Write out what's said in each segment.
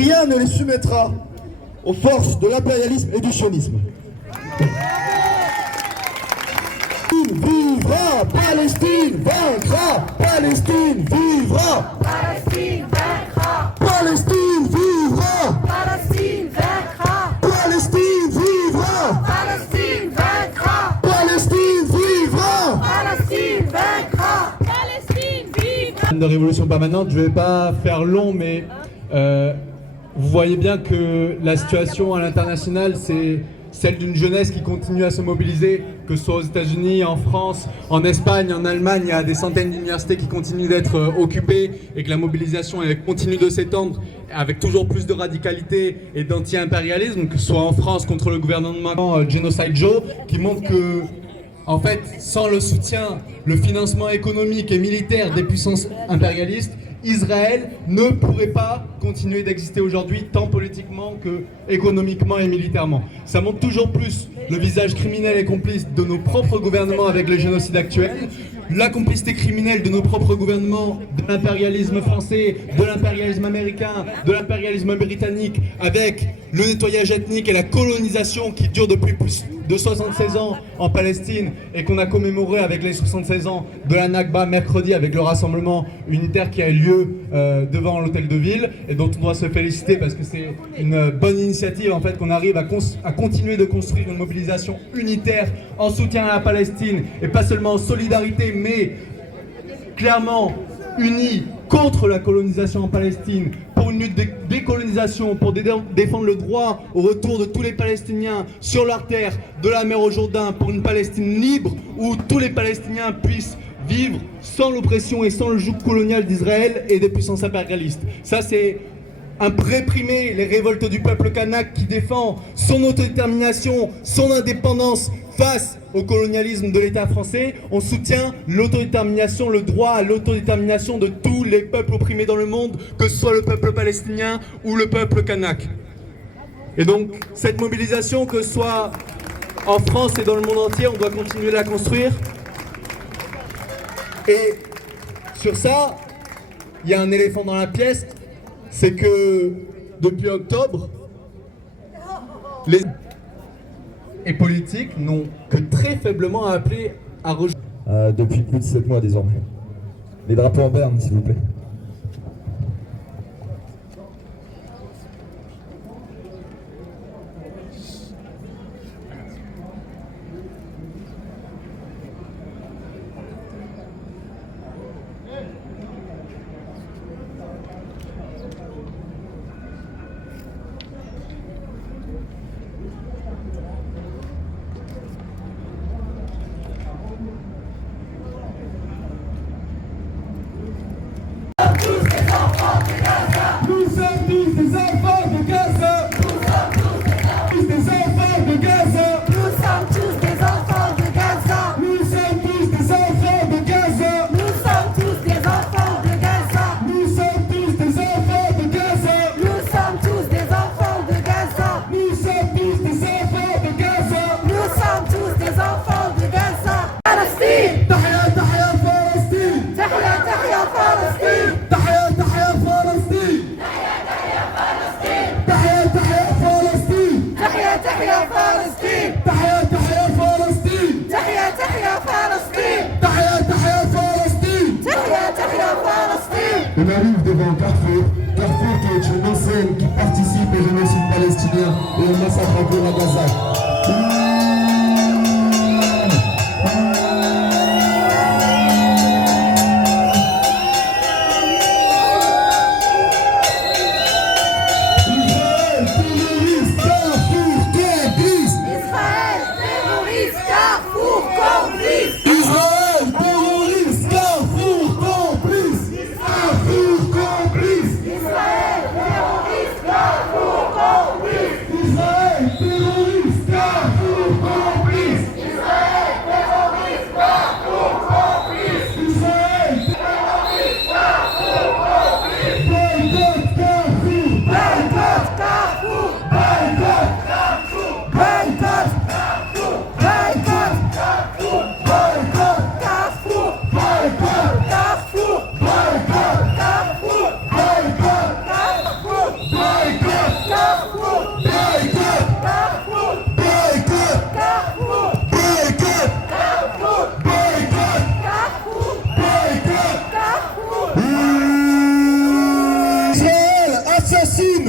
rien ne les soumettra aux forces de l'impérialisme et du sionisme. Vivra, Palestine vaincra, Palestine vivra, Palestine vaincra, Palestine vivra, Palestine vaincra, Palestine vivra, Palestine vaincra, Palestine vivra. Palestine vaincra, Palestine vivra. De révolution permanente, je ne vais pas faire long, mais vous voyez bien que la situation à l'international, c'est celle d'une jeunesse qui continue à se mobiliser, que ce soit aux États-Unis, en France, en Espagne, en Allemagne. Il y a des centaines d'universités qui continuent d'être occupées et que la mobilisation elle, continue de s'étendre avec toujours plus de radicalité et d'anti-impérialisme, que ce soit en France contre le gouvernement Genocide Joe, qui montre que en fait, sans le soutien, le financement économique et militaire des puissances impérialistes, Israël ne pourrait pas continuer d'exister aujourd'hui, tant politiquement que économiquement et militairement. Ça montre toujours plus le visage criminel et complice de nos propres gouvernements avec le génocide actuel, la complicité criminelle de nos propres gouvernements, de l'impérialisme français, de l'impérialisme américain, de l'impérialisme britannique, avec le nettoyage ethnique et la colonisation qui dure depuis plus de 76 ans en Palestine et qu'on a commémoré avec les 76 ans de la Nakba mercredi avec le rassemblement unitaire qui a eu lieu devant l'hôtel de ville et dont on doit se féliciter parce que c'est une bonne initiative en fait qu'on arrive à continuer de construire une mobilisation unitaire en soutien à la Palestine et pas seulement en solidarité mais clairement unis contre la colonisation en Palestine, pour une lutte de décolonisation, pour défendre le droit au retour de tous les Palestiniens sur leur terre, de la mer au Jourdain, pour une Palestine libre où tous les Palestiniens puissent vivre sans l'oppression et sans le joug colonial d'Israël et des puissances impérialistes. Ça c'est réprimer les révoltes du peuple kanak qui défend son autodétermination, son indépendance face au colonialisme de l'État français. On soutient l'autodétermination, le droit à l'autodétermination de tous les peuples opprimés dans le monde, que ce soit le peuple palestinien ou le peuple kanak. Et donc cette mobilisation, que ce soit en France et dans le monde entier, on doit continuer de la construire. Et sur ça, il y a un éléphant dans la pièce, c'est que depuis octobre, les et politiques n'ont que très faiblement appelé à rejoindre. Depuis plus de 7 mois désormais. Les drapeaux en berne, s'il vous plaît. On arrive devant Carrefour, Carrefour qui est une enseigne qui participe au génocide palestinien et au massacre en cours à Gaza. Terroriste, Carrefour,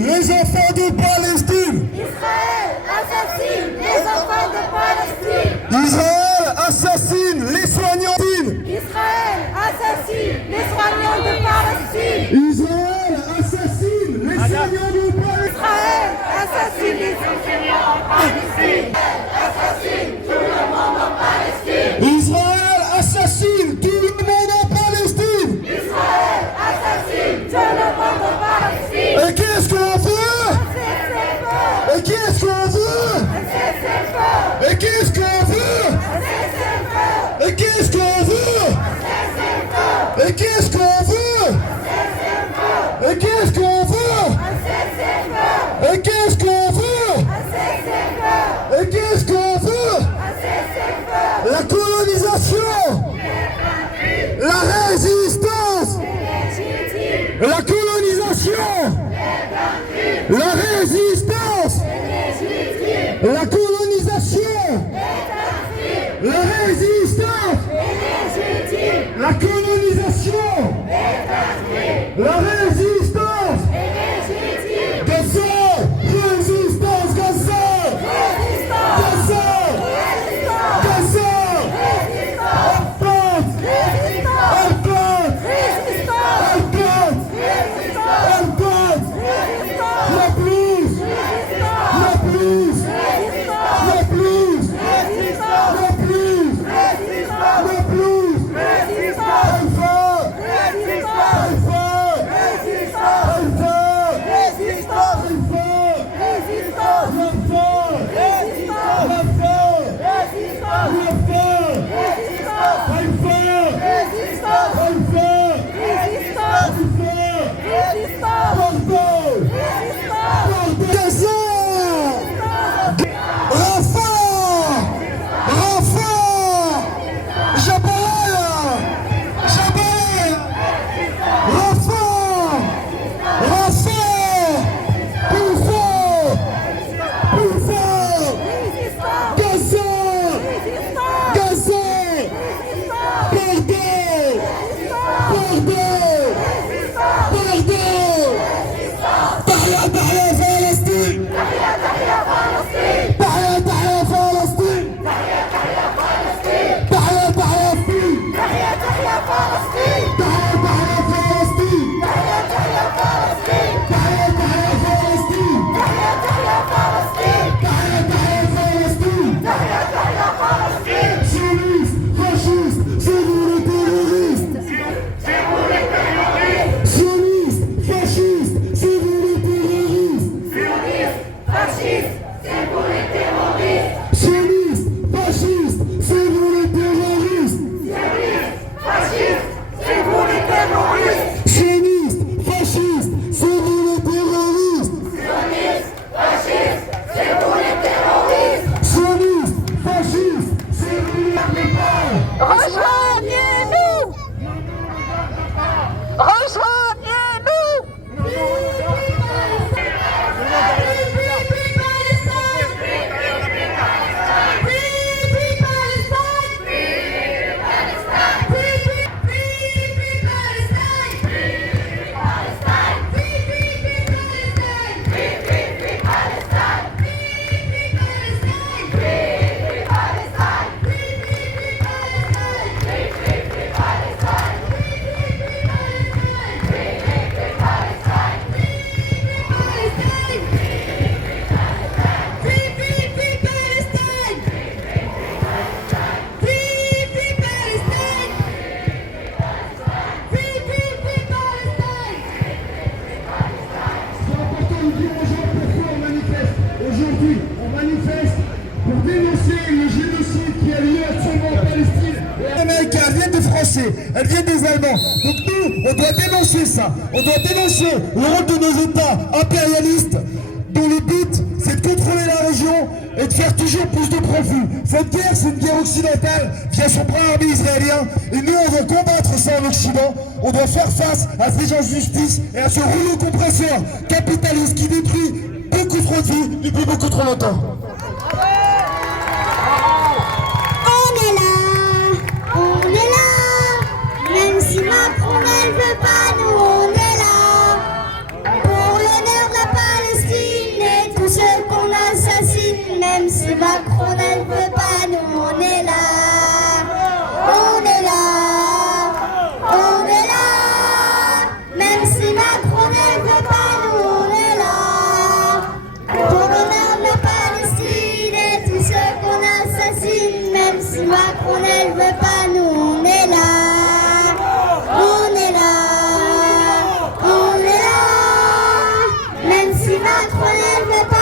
les enfants de Palestine. Israël assassine les enfants de Palestine. Israël assassine les soignants. Israël assassine les soignants de Palestine. Israël assassine les soignants de Palestine. Israël assassine les enseignants en Palestine. Assassine tout le monde en Palestine. Israël assassine tout le monde en Palestine. Israël assassine tout le monde en Palestine. Et qu'est-ce qu'on veut? Et qu'est-ce qu'on veut? Et qu'est-ce qu'on veut? Et qu'est-ce qu'on veut? Et qu'est-ce qu'on veut? Et qu'est-ce qu'on veut? Et qu'est-ce qu'on veut? Et qu'est-ce qu'on veut? La colonisation, la résistance, la colonisation, la résistance, la colonisation, la résistance, la colonisation, la résistance, Gaza, résistance, Gaza, Gaza, Gaza, elle plante, elle plante, elle plante, elle plante, la blouse, la blouse, la blouse, la blouse, la blouse, elle va, elle Français, elles viennent des Allemands. Donc nous, on doit dénoncer ça. On doit dénoncer le rôle de nos États impérialistes dont le but, c'est de contrôler la région et de faire toujours plus de profit. Cette guerre, c'est une guerre occidentale via son bras armé israélien. Et nous, on doit combattre ça en Occident. On doit faire face à ces injustices et à ce rouleau compresseur capitaliste qui détruit beaucoup trop de vies depuis beaucoup trop longtemps. On est là, même si Macron ne le veut pas, nous on est là, pour l'honneur de la Palestine. Macron n'aime pas